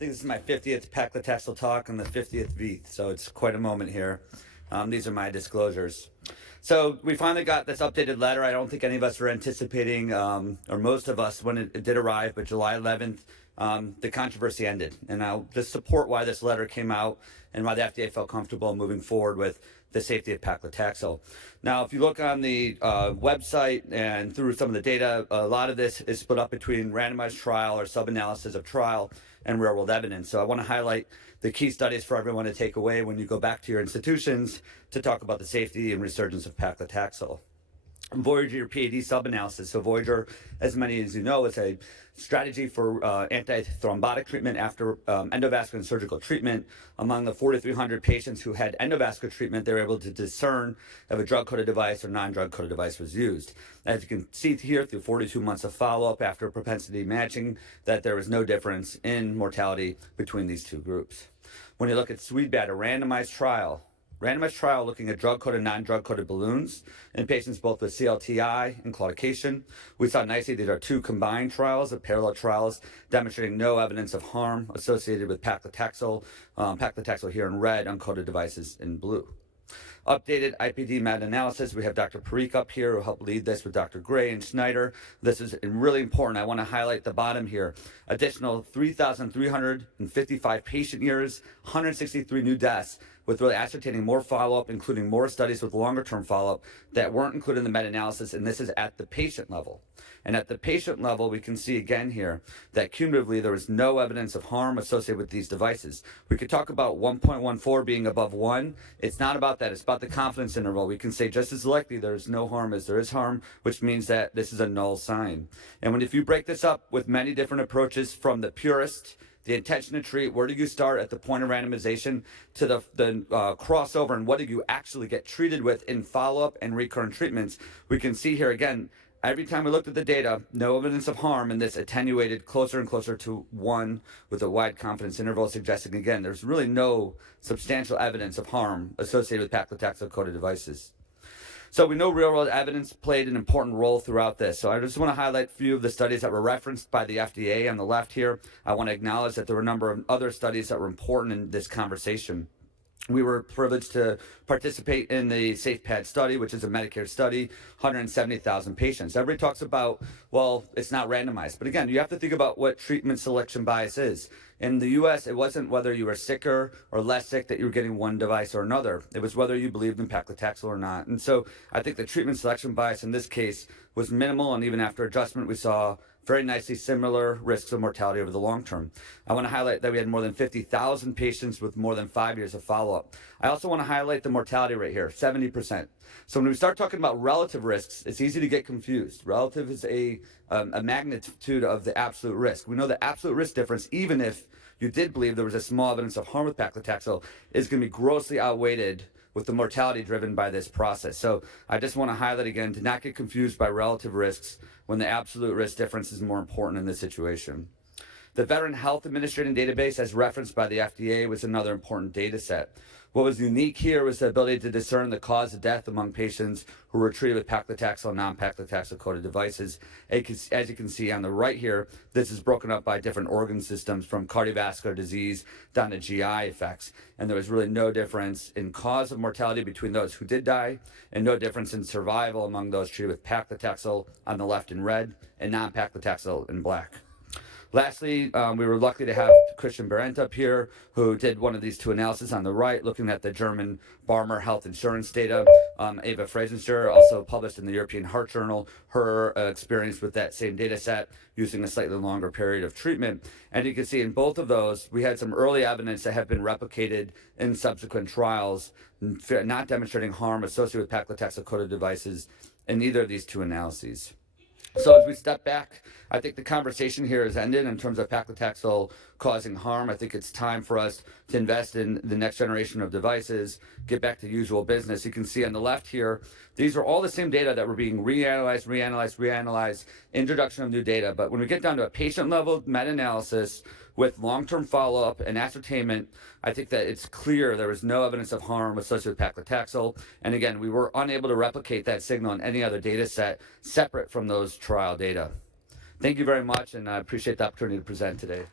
think this is my 50th paclitaxel talk and the 50th VEITH, so it's quite a moment here. These are my disclosures. So we finally got this updated letter. I don't think any of us were anticipating, or most of us when it did arrive, but July 11th, the controversy ended. And I'll just support why this letter came out and why the FDA felt comfortable moving forward with the safety of paclitaxel. Now, if you look on the website and through some of the data, a lot of this is split up between randomized trial or sub-analysis of trial and real-world evidence. So I want to highlight the key studies for everyone to take away when you go back to your institutions to talk about the safety and resurgence of paclitaxel. Voyager PAD sub-analysis. So Voyager, as many as you know, is a strategy for anti-thrombotic treatment after endovascular and surgical treatment. Among the 4,300 patients who had endovascular treatment, they were able to discern if a drug-coated device or non-drug-coated device was used. As you can see here, through 42 months of follow-up after propensity matching, that there was no difference in mortality between these two groups. When you look at SWEDBAT, a randomized trial looking at drug-coated and non-drug-coated balloons in patients both with CLTI and claudication. We saw nicely these are two combined trials, parallel trials, demonstrating no evidence of harm associated with paclitaxel, paclitaxel here in red, uncoated devices in blue. Updated IPD meta-analysis. We have Dr. Parikh up here who helped lead this with Dr. Gray and Schneider. This is really important. I want to highlight the bottom here. Additional 3,355 patient years, 163 new deaths, with really ascertaining more follow-up, including more studies with longer-term follow-up that weren't included in the meta-analysis, and this is at the patient level. And at the patient level, we can see again here that cumulatively there was no evidence of harm associated with these devices. We could talk about 1.14 being above 1. It's not about that. It's about the confidence interval. We can say just as likely there is no harm as there is harm, which means that this is a null sign. And if you break this up with many different approaches from the purist, the intention to treat, where do you start at the point of randomization, to the crossover and what do you actually get treated with in follow-up and recurrent treatments, we can see here again, every time we looked at the data, no evidence of harm, and this attenuated closer and closer to 1 with a wide confidence interval, suggesting again, there's really no substantial evidence of harm associated with paclitaxel-coated devices. So we know real-world evidence played an important role throughout this. So I just want to highlight a few of the studies that were referenced by the FDA on the left here. I want to acknowledge that there were a number of other studies that were important in this conversation. We were privileged to participate in the SafePad study, which is a Medicare study, 170,000 patients. Everybody talks about, well, it's not randomized. But again, you have to think about what treatment selection bias is. In the US, it wasn't whether you were sicker or less sick that you were getting one device or another. It was whether you believed in paclitaxel or not. And so I think the treatment selection bias in this case was minimal, and even after adjustment, we saw very nicely similar risks of mortality over the long term. I want to highlight that we had more than 50,000 patients with more than 5 years of follow-up. I also want to highlight the mortality rate here, 70%. So when we start talking about relative risks, it's easy to get confused. Relative is a magnitude of the absolute risk. We know the absolute risk difference, even if you did believe there was a small evidence of harm with paclitaxel, is going to be grossly outweighed with the mortality driven by this process. So I just want to highlight again to not get confused by relative risks when the absolute risk difference is more important in this situation. The Veteran Health Administrating Database, as referenced by the FDA, was another important data set. What was unique here was the ability to discern the cause of death among patients who were treated with paclitaxel and non-paclitaxel-coated devices. As you can see on the right here, this is broken up by different organ systems from cardiovascular disease down to GI effects. And there was really no difference in cause of mortality between those who did die, and no difference in survival among those treated with paclitaxel on the left in red and non-paclitaxel in black. Lastly, we were lucky to have Christian Berendt up here, who did one of these two analyses on the right, looking at the German Barmer health insurance data. Eva Freisenster also published in the European Heart Journal her experience with that same data set using a slightly longer period of treatment. And you can see in both of those, we had some early evidence that have been replicated in subsequent trials, not demonstrating harm associated with paclitaxel-coated devices in either of these two analyses. So as we step back, I think the conversation here has ended in terms of paclitaxel causing harm. I think it's time for us to invest in the next generation of devices, get back to usual business. You can see on the left here, these are all the same data that were being reanalyzed, introduction of new data. But when we get down to a patient-level meta-analysis with long-term follow-up and ascertainment, I think that it's clear there was no evidence of harm associated with paclitaxel. And again, we were unable to replicate that signal in any other data set separate from those trial data. Thank you very much, and I appreciate the opportunity to present today.